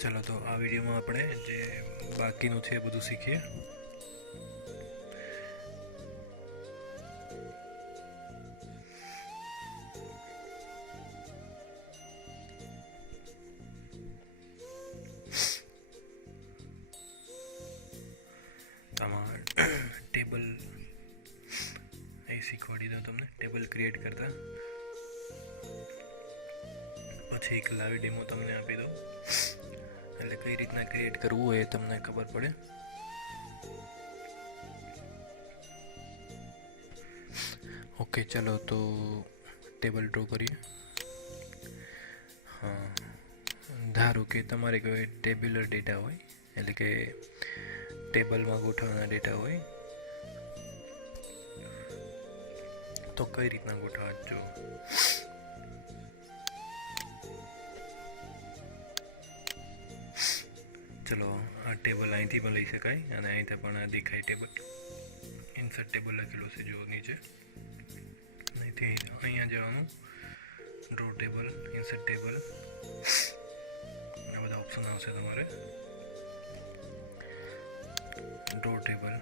चलो तो आ वीडियो में આપણે જે બાકીનું છે એ બધું શીખીએ। આમાં ટેબલ એ શીખવાડી દઉં તમને, ટેબલ ક્રિએટ કરતા। પછી એક લાઈવ ડેમો તમને આપી દઉં, એટલે કઈ રીતના ક્રિએટ કરવું એ તમને ખબર પડે। ઓકે ચલો તો ટેબલ ડ્રો કરીએ। હા, ધારો કે તમારે કોઈ ટેબ્યુલર ડેટા હોય, એટલે કે ટેબલમાં ગોઠવવાના ડેટા હોય, તો કઈ રીતના ગોઠવવા જો ચલો આ ટેબલ અહીંથી પણ લઈ શકાય અને અહીંથી પણ આ દેખાય ટેબલ। ઇન્સર્ટ ટેબલ લખેલું છે જો નીચે, અહીંથી અહીંયા જવાનું, ડ્રો ટેબલ, ઇન્સર્ટ ટેબલ, આ બધા ઓપ્શન આવશે તમારે। ડ્રો ટેબલ,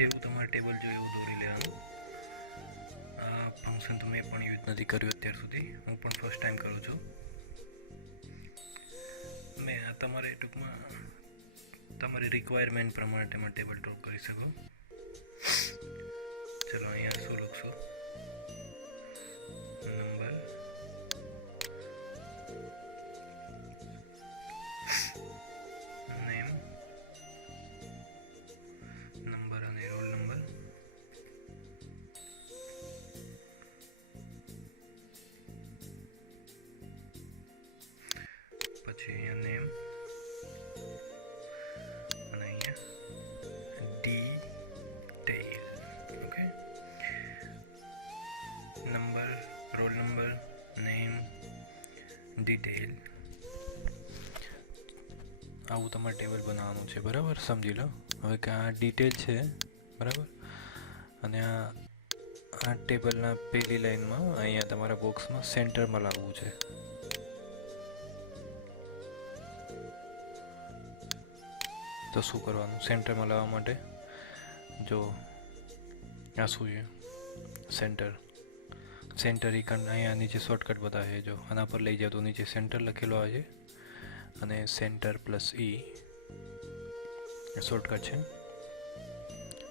જેવું તમારે ટેબલ જોઈએ એવું દોરી લેવાનું। આ ફંક્શન તો મેં પણ યુઝ નથી કર્યું અત્યાર સુધી, હું પણ ફર્સ્ટ ટાઈમ કરું છું। મેં આ તમારે ટૂંકમાં તમારી રિક્વાયરમેન્ટ પ્રમાણે તમે ટેબલ ડ્રો કરી શકો। ચલો અહીંયા શું લખશું, નંબર, નેમ, નંબર અને રોલ નંબર, પછી અહીંયા નેમ અને અહીંયા detail. Okay, number, roll number, name, detail, આવું તમારે ટેબલ બનાવવાનું છે, બરાબર? સમજી લો હવે કે આ ડિટેલ છે, બરાબર? અને આ ટેબલના પહેલી લાઈનમાં અહીંયા તમારા બોક્સમાં સેન્ટરમાં લાવવું છે। તો શું કરવાનું સેન્ટરમાં લાવવા માટે? જો આ શું છે, સેન્ટર, સેન્ટર ઇકન અહીંયા નીચે શોર્ટકટ બતાવે છે, જો આના પર લઈ જાઓ તો નીચે સેન્ટર લખેલો આવે છે અને સેન્ટર પ્લસ ઈ શોર્ટકટ છે।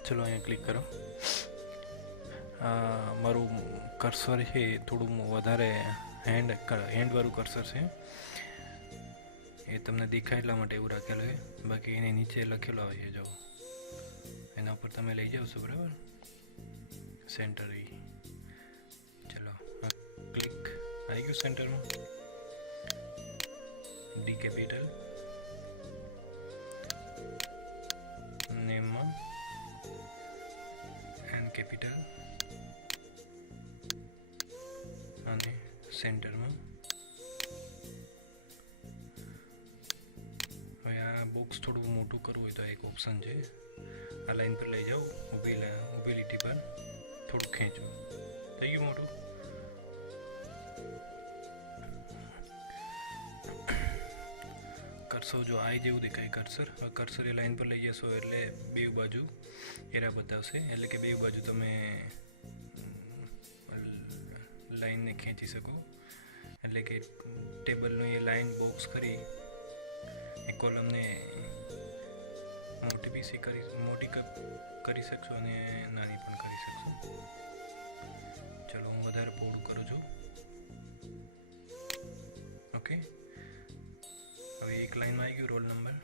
ચલો અહીંયા ક્લિક કરો। મારું કર્સર છે થોડું વધારે હેન્ડવાળું કર્સર છે, એ તમને દેખાય એટલા માટે એવું રાખેલું છે, બાકી એની નીચે લખેલો આવે છે, જો એના ઉપર તમે લઈ જાઓ છો, બરાબર? સેન્ટર ઈ, ચલો ક્લિક, આવી ગયું સેન્ટરમાં। ડી કેપિટલ, નેમમાં એન કેપિટલ અને સેન્ટરમાં। હવે આ બોક્સ થોડું મોટું કરવું હોય તો એક ઓપ્શન છે, આ લાઈન પર લઈ જાઓ, ઊભી લીટી પર થોડું ખેંચો, થઈ ગયું મોટું। કર્સર જો આ જેવું દેખાય કર્સર, કર્સર એ લાઈન પર લઈ જશો એટલે બે બાજુ એરા બતાવશે, એટલે કે બે બાજુ તમે લાઈનને ખેંચી શકો, એટલે કે ટેબલનું એ લાઈન બોક્સ કરી એ કોલમને મોટી કરી શકશો અને નાની પણ કરી શકશો। ચલો હું વધારે પહોળું કરું છું। ઓકે, હવે એક લાઈનમાં આવી ગયું રોલ નંબર।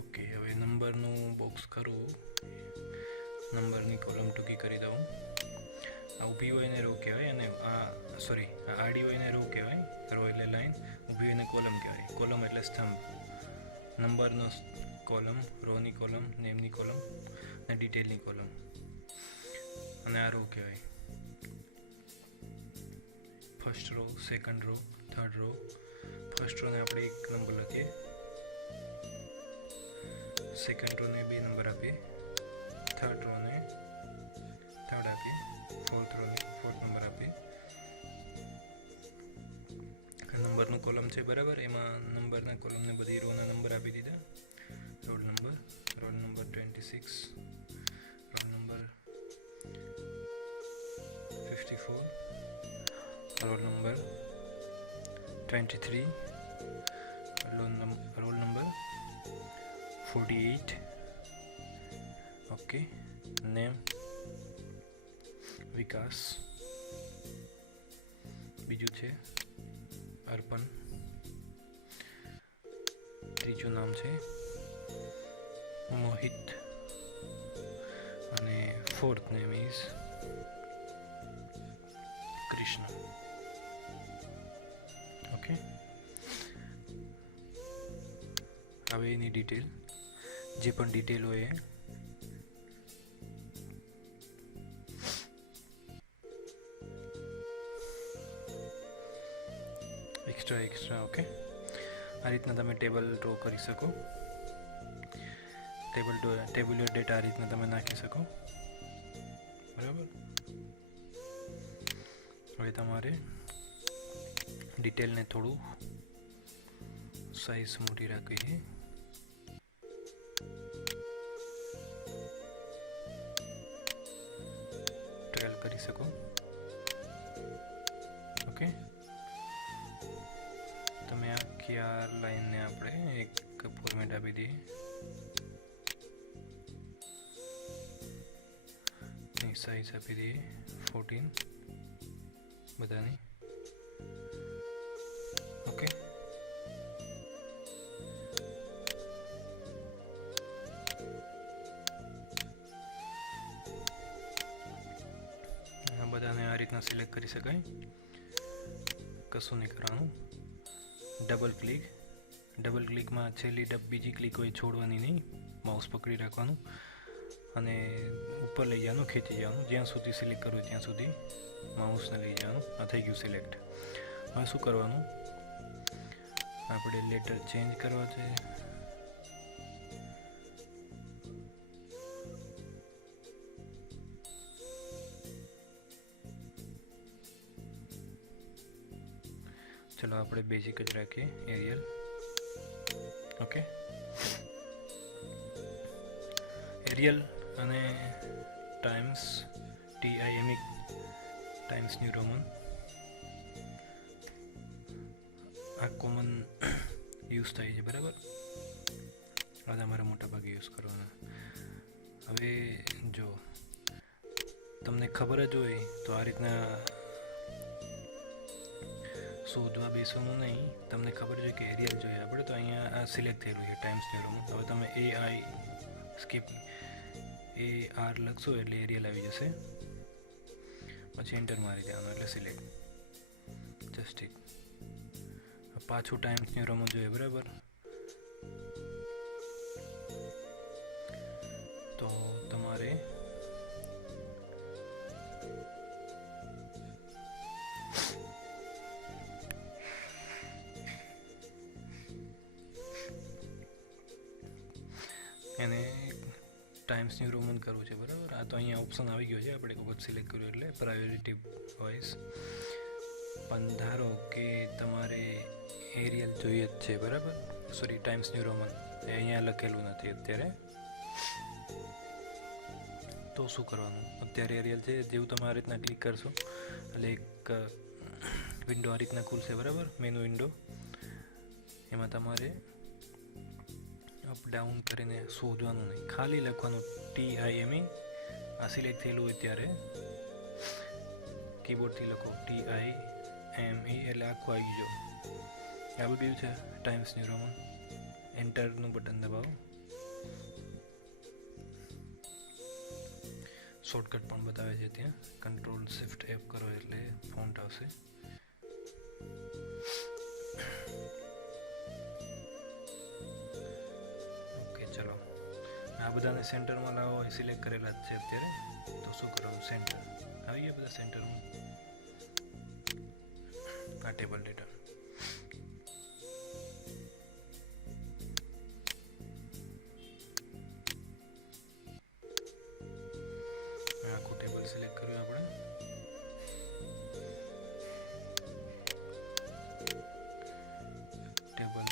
ઓકે, હવે નંબરનું બોક્સ કરું, નંબરની કોલમ ટૂંકી કરી દઉં। આ ઊભી હોય એને રો કહેવાય, અને આ આડી હોય એને રો કહેવાય, રો એટલે લાઈન, ઊભી હોય એને કોલમ કહેવાય, કોલમ એટલે સ્તંભ। નંબરનો કોલમ, રોની કોલમ, નેમની કોલમ અને ડિટેલની કોલમ। અને આ રો કહેવાય. First row, second row, third row. First રોને આપણે 1 નંબર લખીએ, સેકન્ડ રોને 2 નંબર આપીએ, થર્ડ રોને 3rd આપીએ, ફોર્થ રોને 4th નંબર આપીએ. નંબરનું કોલમ છે બરાબર, એમાં નંબરના કોલમને બધી રોના નંબર આપી દીધા. Roll number 26, roll number 54, roll number 23, roll number 48. Okay. Name Vikas. બીજું છે અર્પણ. ત્રીજું નામ છે મોહિત અને fourth name is Krishna. Okay. હવે એની ડિટેલ, જે પણ ડિટેલ હોય એક્સ્ટ્રા. ઓકે. આ રીતના તમે ટેબલ ડ્રો કરી શકો. ટેબ્યુલર ડેટા આ રીતના તમે નાખી શકો. બરાબર. હવે તમારે ડિટેલને થોડું સાઈઝ મોટી રાખવી છે. ટ્રાયલ કરી શકો. ઓકે. તમે આખી આ લાઈનને આપણે એક ફોર્મેટ આપી દઈએ. સાઈઝ આપી દઈએ 14 બધાની. ઓકે. બધાને આ રીતના સિલેક્ટ કરી શકાય. કશું નહીં કરવાનું. ડબલ ક્લિકમાં છેલ્લી બીજી ક્લિક હોય છોડવાની નહીં, માઉસ પકડી રાખવાનું અને ઉપર લઈ જવાનું, ખેંચી જવાનું, જ્યાં સુધી સિલેક્ટ કરવું ત્યાં સુધી માઉસને લઈ જવાનું. આ થઈ ગયું સિલેક્ટ. હવે શું કરવાનું, આપણે લેટર ચેન્જ કરવા છે. ચલો આપણે બેઝિક જ રાખીએ, એરિયલ. ઓકે. એરિયલ અને times TIME times new Roman આ કોમન યુઝ થાય છે. બરાબર. આ તમારા મોટા ભાગે યુઝ કરવાના. હવે જો તમને ખબર જ હોય તો આ રીતના શોધવા બેસવાનું નહીં. તમને ખબર છે કે એરિયલ જોઈએ આપણે, તો અહીંયા આ સિલેક્ટ થયેલું છે ટાઈમ્સ ન્યૂ રોમન. હવે તમે AI સ્કીપ AR લખશો એટલે એરિયલ આવી જશે. પછી એન્ટર મારી દેવાનું એટલે સિલેક્ટ. Just it. પાછું ટાઈમ્સ ન્યૂ રોમન જોઈએ. બરાબર. તો તમારે એને ટાઈમ્સ ન્યૂ રોમન કરવું છે. બરાબર. આ તો અહીંયા ઓપ્શન આવી ગયો છે, આપણે એક વખત સિલેક્ટ કર્યું એટલે પ્રાયોરિટી વાઇઝ. પણ ધારો કે તમારે એરિયલ જોઈએ જ છે. બરાબર. સોરી, ટાઈમ્સ ન્યૂ રોમન અહીંયા લખેલું નથી અત્યારે, તો શું કરવાનું? અત્યારે એરિયલ છે. જેવું તમે આ રીતના ક્લિક કરશો એટલે એક વિન્ડો આ રીતના ખુલશે. બરાબર. Menu window. એમાં તમારે અપ ડાઉન કરીને શોધવાનું નહીં, ખાલી લખવાનું TIME. આ સિલેક્ટ થયેલું હોય ત્યારે કીબોર્ડથી લખો TIME એટલે આખું આવી ગયું. આવી ગયું છે ટાઈમ્સ ન્યૂ રોમન. એન્ટરનું બટન દબાવો. શોર્ટકટ પણ બતાવે છે ત્યાં. Ctrl+Shift+F કરો એટલે ફોન્ટ આવશે. ઓકે. ચલો આ બધાને સેન્ટરમાં લાવો એ સિલેક્ટ કરેલા જ છે અત્યારે. તો શું કરવાનું, સેન્ટર આવી ગયા બધા સેન્ટરમાં. આ ટેબલ ડેટા આખું ટેબલ સિલેક્ટ કર્યું આપણે. ટેબલ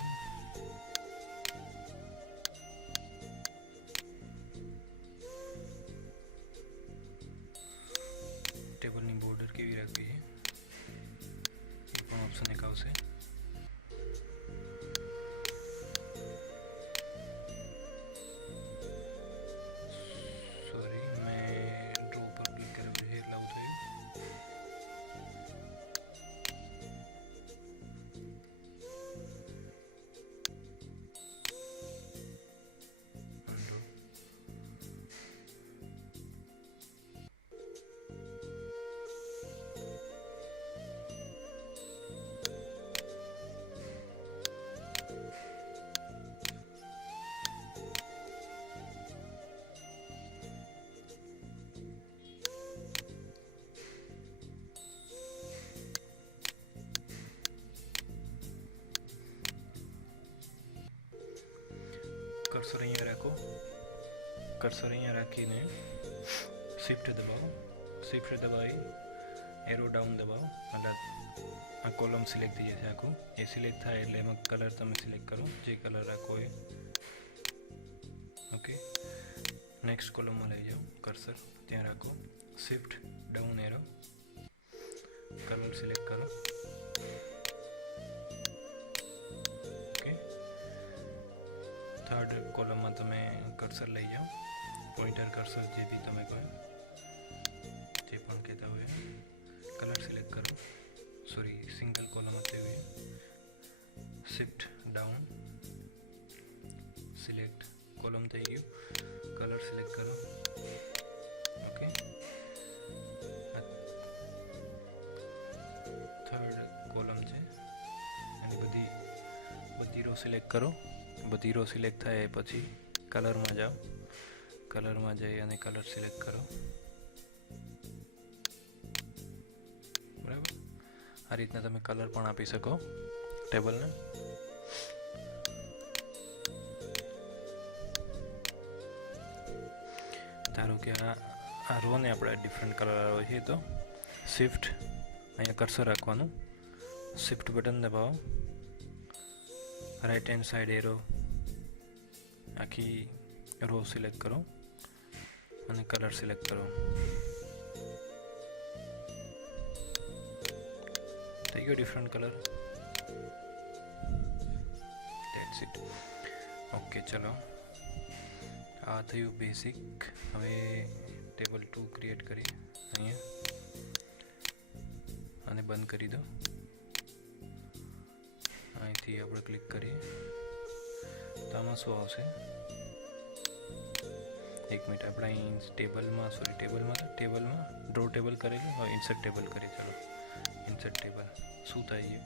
ટેબલની બોર્ડર કેવી રાખવી છે એ પણ ઓપ્શન એક આવશે. સોરી, મેં ડ્રો પર ક્લિક કર્યું છે એટલે આવું થયું. કર્સર અહીંયા રાખો. કર્સર અહીંયા રાખીને શિફ્ટ દબાવો. શિફ્ટ દબાવી એરો ડાઉન દબાવો એટલે આ કોલમ સિલેક્ટ થઈ જશે આખું. એ સિલેક્ટ થાય એટલે એમાં કલર તમે સિલેક્ટ કરો, જે કલર રાખો એ. ઓકે, નેક્સ્ટ કોલમમાં લઈ જાઓ. કર્સર ત્યાં રાખો. Shift down arrow, colour select કરો. થર્ડ કોલમમાં તમે કર્સર લઈ જાઓ. પોઇન્ટર કર્સર જે બી તમે કહો, જે પણ કહેતા હોય. કલર સિલેક્ટ કરો. સોરી, સિંગલ કોલમ હતી હોય. શિફ્ટ ડાઉન, સિલેક્ટ કોલમ થઈ ગયું. કલર સિલેક્ટ કરો. ઓકે, થર્ડ કોલમ છે એની બધી રો સિલેક્ટ કરો. બધી રો સિલેક્ટ થાય પછી કલરમાં જાઓ. કલરમાં જઈ અને કલર સિલેક્ટ કરો. બરાબર, આ રીતના તમે કલર પણ આપી શકો ટેબલને. ધારો કે આ રોને આપણે ડિફરન્ટ કલર આવે છે, તો શિફ્ટ અહીંયા કર્સર રાખવાનું. શિફ્ટ બટન દબાવો. રાઈટ હેન્ડ સાઈડ એરો આખી રો સિલેક્ટ કરો અને કલર સિલેક્ટ કરો. થઈ ગયો different colour. That's it. Okay, ચલો, આ થયું બેસિક. હવે ટેબલ 2 ક્રિએટ કરીએ અહીંયા અને બંધ કરી દો. અહીંથી આપણે ક્લિક કરીએ તો આમાં શું આવશે? એક મિનિટ, આપણે અહીં ટેબલમાં ડ્રો ટેબલ કરેલું, હવે ઇન્સર્ટ ટેબલ કરીએ. ચાલો, ઇન્સર્ટ ટેબલ શું થાય છે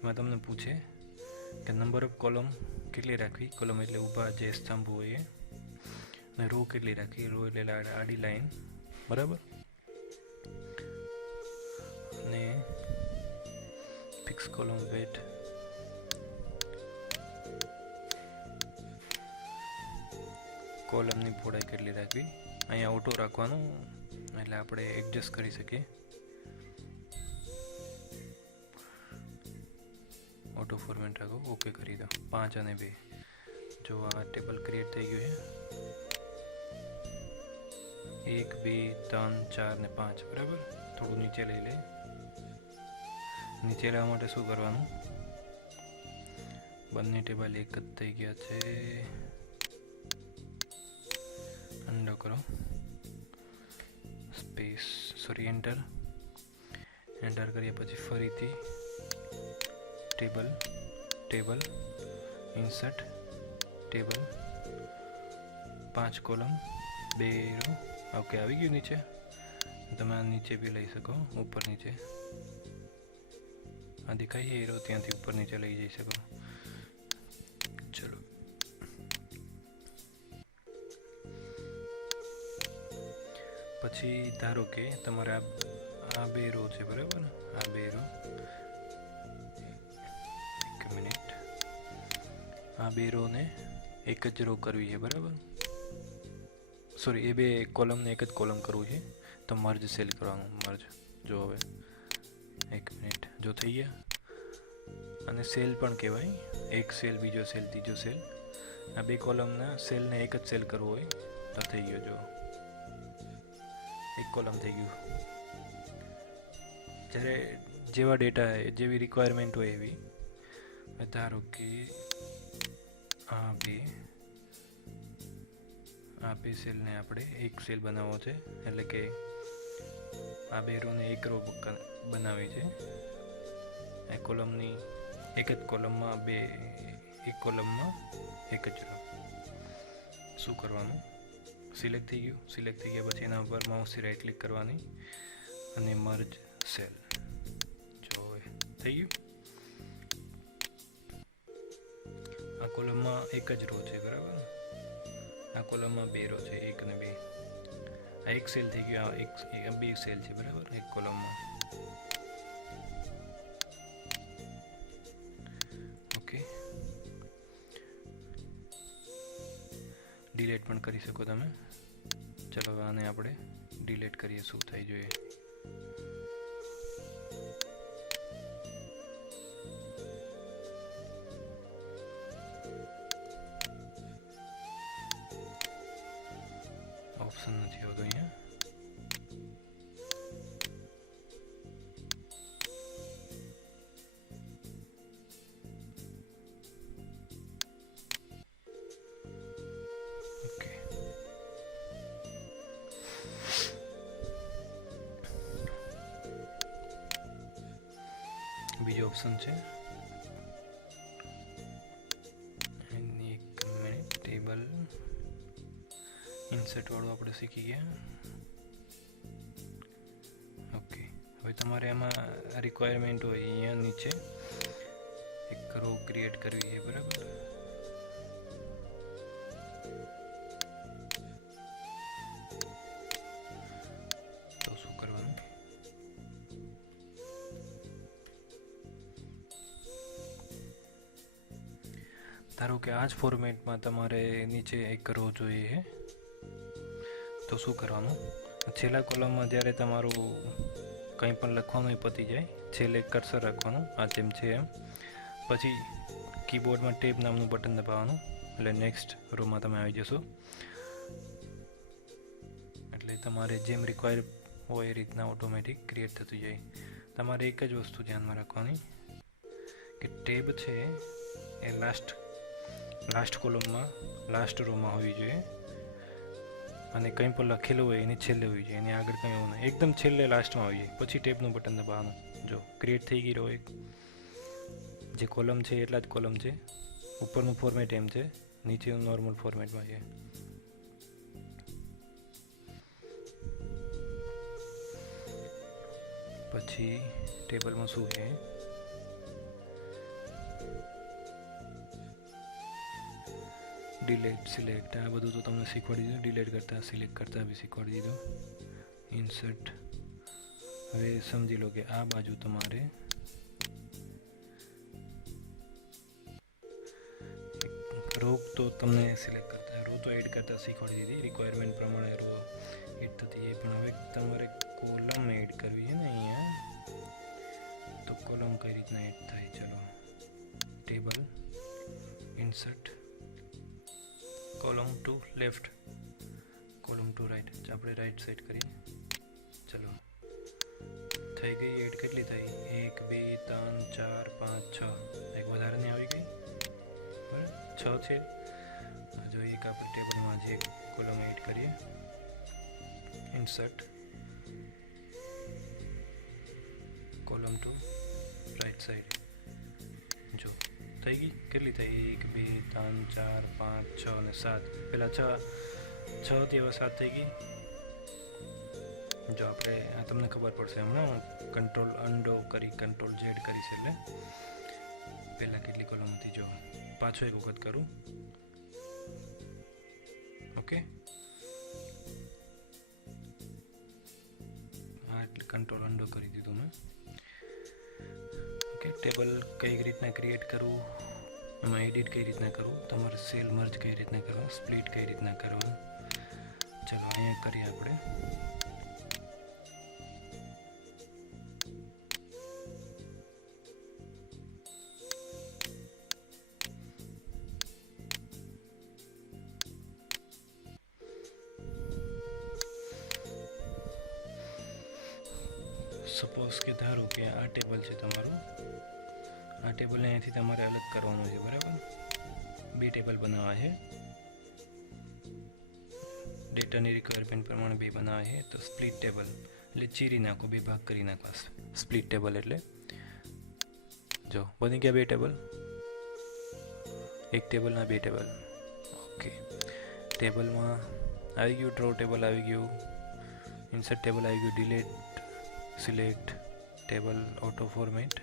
એમાં તમને પૂછે કે નંબર ઓફ કોલમ કેટલી રાખવી. કોલમ એટલે ઊભા જે સ્તંભ હોય, અને રો કેટલી રાખવી. રો એટલે આડી લાઈન, બરાબર. અને ફિક્સ કોલમ વેટ, કોલમની પહોળાઈ કેટલી રાખવી. અહીંયા ઓટો રાખવાનું એટલે આપણે એડજસ્ટ કરી શકીએ. ઓટો ફોર્મેટ રાખો. ઓકે કરી દો. 5 અને 2. જો આ ટેબલ ક્રિએટ થઈ ગયું છે. 1 2 3 4 ને 5, બરાબર. થોડું નીચે લઈ લે. નીચે લાવવા માટે શું કરવાનું? બંને ટેબલ એક જ થઈ ગયા છે. અંડો કરો, સ્પેસ, સોરી, એન્ટર કરીએ પછી ફરીથી table insert table 5 column 2 row. Okay, આવી ગયું નીચે. તમે નીચે બી લઈ શકો, ઉપર નીચે. આ દેખાય એ રો, ત્યાંથી ઉપર નીચે લઈ જઈ શકો. ચલો, પછી ધારો કે તમારે આ બે રો છે બરાબર, આ બે રો, એક મિનિટ, આ બે રોને એક જ રો કરવી છે બરાબર, સોરી એ બે કોલમને એક જ કોલમ કરવું છે, તો મર્જ સેલ કરવાનું, મર્જ. જો હવે એક મિનિટ, જો થઈ ગયા, અને સેલ પણ કહેવાય, એક સેલ, બીજો સેલ, ત્રીજો સેલ, આ બે કોલમના સેલને એક જ સેલ કરવો હોય તો થઈ ગયો, જો એક કોલમ થઈ ગયું. જ્યારે જેવા ડેટા જેવી રિક્વાયરમેન્ટ હોય એવી, ધારો કે આ બે સેલને આપણે એક સેલ બનાવવો છે, એટલે કે આ બે રોને એક રો બનાવી છે, એ કોલમની એક જ કોલમમાં એક કોલમમાં એક જ રો. શું કરવાનું, સિલેક્ટ થઈ ગયું, સિલેક્ટ થઈ ગયા પછી એના ઉપર માઉસથી રાઈટ ક્લિક કરવાની અને મર્જ સેલ. જો થઈ ગયું. આ કોલમમાં એક જ રો છે બરાબર, આ કોલમમાં બે રો છે, એક અને બે, આ એક સેલ થઈ ગયો, આ બે સેલ છે બરાબર એક કોલમમાં. ઓકે, ડિલીટ પણ કરી શકો તમે. ચલો આને આપણે ડિલીટ કરીએ, શું થાય જોઈએ. ઓપ્શન નથી આવતો અહીંયા. ઓકે, બીજો ઓપ્શન છે, એની એક મિનિટ, ટેબલ ઇન્સર્ટ વાળું આપણે શીખી ગયા. ઓકે, હવે તમારે એમાં રિક્વાયરમેન્ટ હોય અહીંયા નીચે એક રો ક્રિએટ કરવી છે બરાબર. તો શું કરવાનું, ધારો કે આ જ ફોર્મેટમાં તમારે નીચે એક રો જોઈએ, તો શું કરવાનું, છેલ્લા કોલમમાં જ્યારે તમારું કંઈ પણ લખવાનું એ પતી જાય, છેલ્લે કર્સર રાખવાનું, આ જેમ છે એમ, પછી કીબોર્ડમાં ટેબ નામનું બટન દબાવવાનું, એટલે નેક્સ્ટ રોમાં તમે આવી જશો. એટલે તમારે જેમ રિક્વાયર હોય એ રીતના ઓટોમેટિક ક્રિએટ થતું જાય. તમારે એક જ વસ્તુ ધ્યાનમાં રાખવાની કે ટેબ છે એ લાસ્ટ કોલમમાં, લાસ્ટ રોમાં હોવી જોઈએ, અને કંઈ પણ લખેલું હોય એની છેલ્લે હોવી જોઈએ, એની આગળ કંઈ હોવું નહીં, એકદમ છેલ્લે લાસ્ટમાં આવી જાય, પછી ટેબનું બટન દબાવવાનું. જો ક્રિએટ થઈ ગઈ રો એક, જે કોલમ છે એટલા જ કોલમ છે, ઉપરનું ફોર્મેટ એમ છે, નીચેનું નોર્મલ ફોર્મેટમાં છે. પછી ટેબલમાં શું છે, ડિલીટ, સિલેક્ટ, આ બધું તો તમને શીખવાડી દીધું, ડિલીટ કરતાં, સિલેક્ટ કરતાં બી શીખવાડી દીધું. ઇન્સર્ટ, હવે સમજી લો કે આ બાજુ તમારે રો તો તમને સિલેક્ટ કરતા, રો તો એડ કરતાં શીખવાડી દીધી, રિક્વાયરમેન્ટ પ્રમાણે રો એડ થતી છે, પણ હવે તમારે કોલમ એડ કરવી છે ને અહીંયા, તો કોલમ કઈ રીતના એડ થાય, ચલો table, insert, column to left, column to right, આપણે રાઈટ સેટ કરીએ. ચલો થઈ ગઈ એડ. કેટલી થઈ, 1 2 3 4 5 6, એક વધારાની આવી ગઈ બરાબર, 6 છે. જો એક આપણે ટેબલમાં જે કોલમ એડ કરીએ, insert, column to right side, જો થઈ ગઈ. કેટલી થઈ, 1 2 3 4 5 6 અને 7, પહેલાં 6 થી હવે 7 થઈ ગઈ. જો આપણે આ તમને ખબર પડશે હમણાં, કંટ્રોલ અન્ડો કરી કંટ્રોલ ઝેડ કરીશ એટલે પહેલાં કેટલી કોલમ હતી, જો પાછો એક વખત કરું. ઓકે, એટલે કંટ્રોલ અંડો કરી દીધું મેં. ઓકે, ટેબલ કઈ રીતના ક્રિએટ કરવું, એમાં એડિટ કઈ રીતના કરવું, તમારે સેલ મર્જ કઈ રીતના કરવા, સ્પ્લિટ કઈ રીતના કરવા, ચલો અહીંયા કરીએ આપણે. સપોઝ કે ધારો કે આ ટેબલ છે તમારું, આ ટેબલને અહીંયાથી તમારે અલગ કરવાનું છે, બરાબર. બે ટેબલ બનાવવા છે, ડેટાની રિક્વાયરમેન્ટ પ્રમાણે બે બનાવવા છે. તો સ્પ્લિટ ટેબલ એટલે ચીરી નાખો, બે ભાગ કરી નાખવા. સ્પ્લિટ ટેબલ એટલે જો બની ગયા બે ટેબલ, એક ટેબલના બે ટેબલ. ઓકે, ટેબલમાં આવી ગયું, ડ્રો ટેબલ આવી ગયું, ઇન્સર્ટ ટેબલ આવી ગયું, delete, select table, auto format.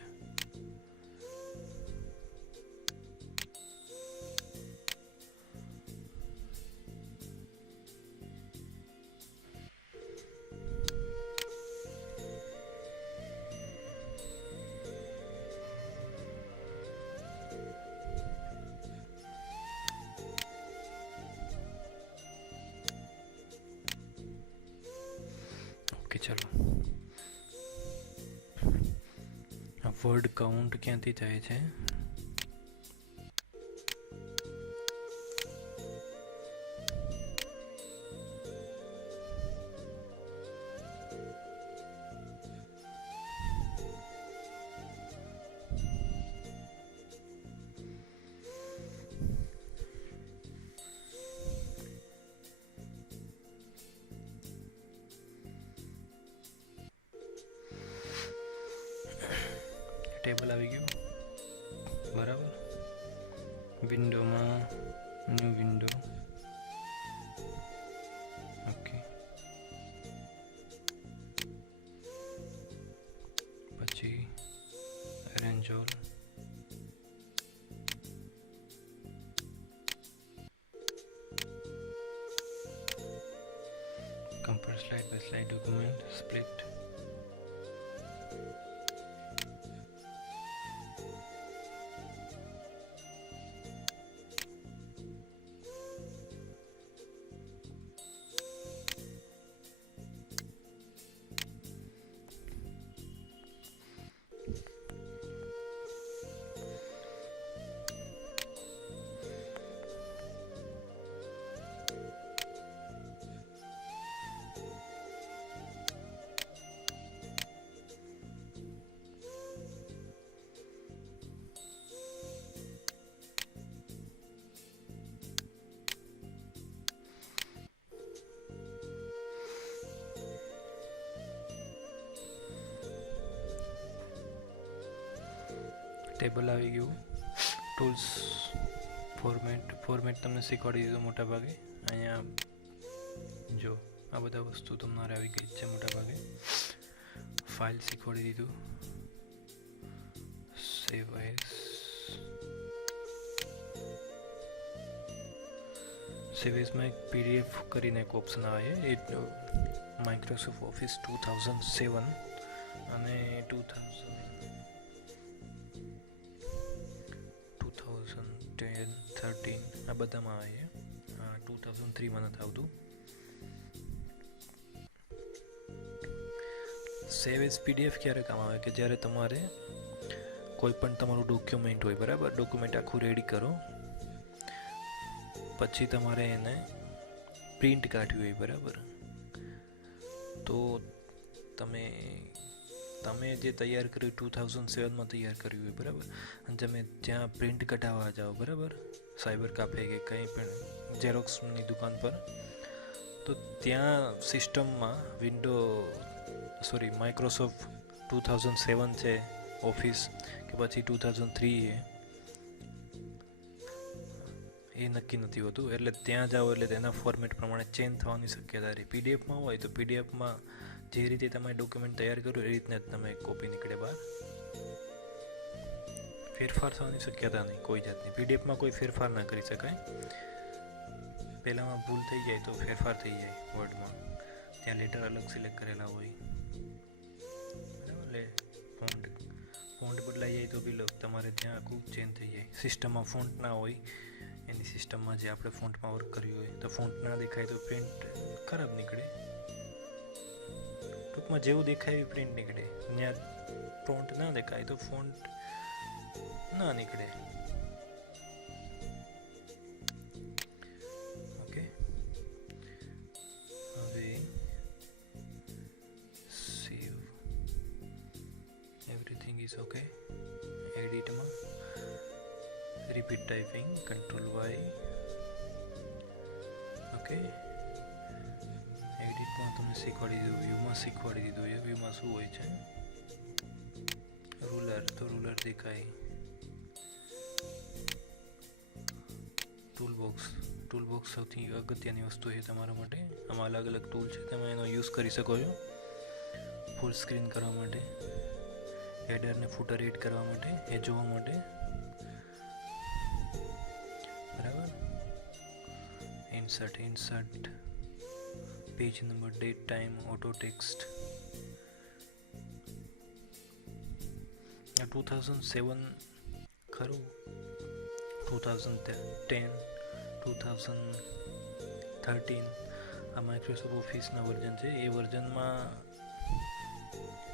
Okay, ચલો વર્ડ કાઉન્ટ ક્યાંથી જાય છે? ટેબલ આવી ગયું, બરાબર. વિન્ડોમાં ન્યૂ વિન્ડો. ઓકે, પછી arrange all, compare slide by slide document, split. Table આવી ગયું. ટૂલ્સ, ફોર્મેટ તમને શીખવાડી દીધું મોટા ભાગે. અહીંયા જો આ બધા વસ્તુ તમારે આવી ગઈ છે મોટા ભાગે. ફાઇલ શીખવાડી દીધું, સેવ એઝ, સેવ એઝમાં એક પીડીએફ કરીને એક ઓપ્શન આવે છે. એ માઇક્રોસોફ્ટ ઓફિસ 2007 અને 2013 આ બધામાં આવે છે. 2003માં નથી આવતું. સેવ એઝ પીડીએફ ક્યારે કામ આવે કે જ્યારે તમારે કોઈ પણ તમારું ડોક્યુમેન્ટ હોય, બરાબર, ડોક્યુમેન્ટ આખું રેડી કરો, પછી તમારે એને પ્રિન્ટ કાઢવી હોય, બરાબર, તો તમે જે તૈયાર કર્યું 2007માં તૈયાર કર્યું હોય, બરાબર, અને તમે જ્યાં પ્રિન્ટ કઢાવવા જાઓ, બરાબર, સાયબર કાફે કે કંઈ પણ ઝેરોક્સની દુકાન પર, તો ત્યાં સિસ્ટમમાં માઇક્રોસોફ્ટ 2007 છે ઓફિસ કે પછી 2003 એ નક્કી નથી હોતું. એટલે ત્યાં જાઓ એટલે તેના ફોર્મેટ પ્રમાણે ચેન્જ થવાની શક્યતા રહે. પીડીએફમાં હોય તો પીડીએફમાં જે રીતે તમે ડોક્યુમેન્ટ તૈયાર કર્યું એ રીતના જ તમે કોપી નીકળે બહાર. ફેરફાર થવાની શક્યતા નહીં કોઈ જાતની. પીડીએફમાં કોઈ ફેરફાર ના કરી શકાય. પહેલાંમાં ભૂલ થઈ જાય તો ફેરફાર થઈ જાય વર્ડમાં, ત્યાં લેટર અલગ સિલેક્ટ કરેલા હોય. ફોન્ટ બદલાઈ જાય તો બી તમારે ત્યાં આખું ચેન્જ થઈ જાય. સિસ્ટમમાં ફોન્ટ ના હોય, એની સિસ્ટમમાં જે આપણે ફોન્ટમાં વર્ક કર્યું હોય તો ફોન્ટ ના દેખાય તો પ્રિન્ટ ખરાબ નીકળે. ટૂંકમાં જેવું દેખાય એવી પ્રિન્ટ નીકળે. ત્યાં ફોન્ટ ના દેખાય તો ફોન્ટ ના નીકળે. ઓકે, હવે સેવ, એવરીથિંગ ઇઝ ઓકે. એડિટમાં રિપીટ ટાઈપિંગ, Ctrl+Y. ઓકે, એડિટમાં તમને શીખવાડી દીધું, વ્યૂમાં શીખવાડી દીધું છે. વ્યૂમાં શું હોય છે? રૂલર, તો રૂલર દેખાય. ટૂલબોક્સ સૌથી અગત્યની વસ્તુ છે તમારા માટે. આમાં અલગ અલગ ટૂલ છે, તમે એનો યુઝ કરી શકો છો. ફૂલ સ્ક્રીન કરવા માટે, હેડર ને ફૂટર એડ કરવા માટે, એ જોવા માટે. બરાબર. Insert page number, date, time, auto text. 2007 ખરું, 2010, 2013 આ માઇક્રોસોફ્ટ ઓફિસના વર્ઝન છે. એ વર્ઝનમાં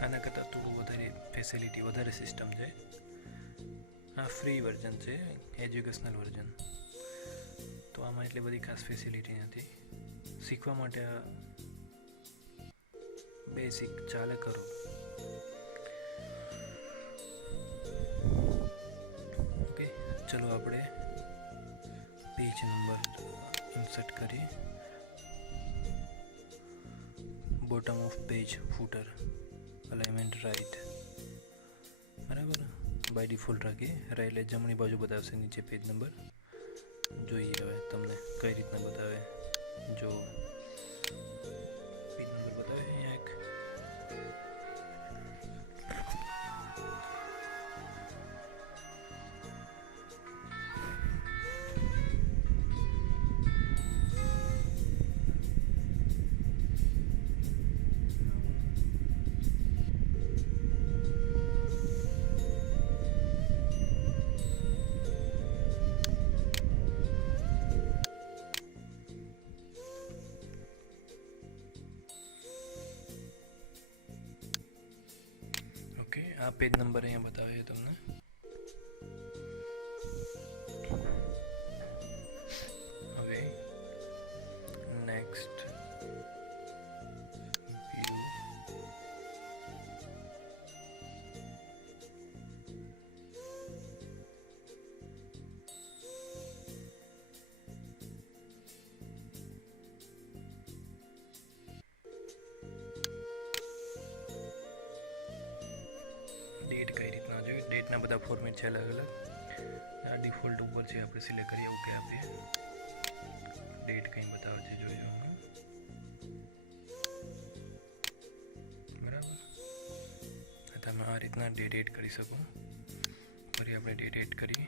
આના કરતાં થોડું વધારે ફેસિલિટી, વધારે સિસ્ટમ છે. આ ફ્રી વર્ઝન છે, એજ્યુકેશનલ વર્ઝન. તો આમાં એટલી બધી ખાસ ફેસિલિટી નથી. શીખવા માટે આ બેસિક ચાલે કરો. ઓકે, ચલો આપણે પેજ નંબર ઇન્સર્ટ કરીએ. Bottom of page, footer, alignment right. બરાબર, બાય ડિફોલ્ટ રાખીએ. એટલે જમણી બાજુ બતાવશે નીચે પેજ નંબર. જોઈએ હવે તમને કઈ રીતના બતાવે. જો પેજ નંબર બતાવે અહીંયા એક. આ પેજ નંબર અહીંયા બતાવે છે તમને. હવે નેક્સ્ટ વ્યૂ. ડેટ કઈ રીતના જોઈએ? ડેટના બધા ફોર્મેટ છે અલગ અલગ. આ ડિફોલ્ટ ઉપર છે, આપણે સિલેક્ટ કરીએ, ઓકે આપીએ. ડેટ કંઈ બતાવે છે, જોઈજો. બરાબર, તમે આ રીતના ડેટ એડ કરી શકો. ફરી આપણે ડેટ એડ કરીએ.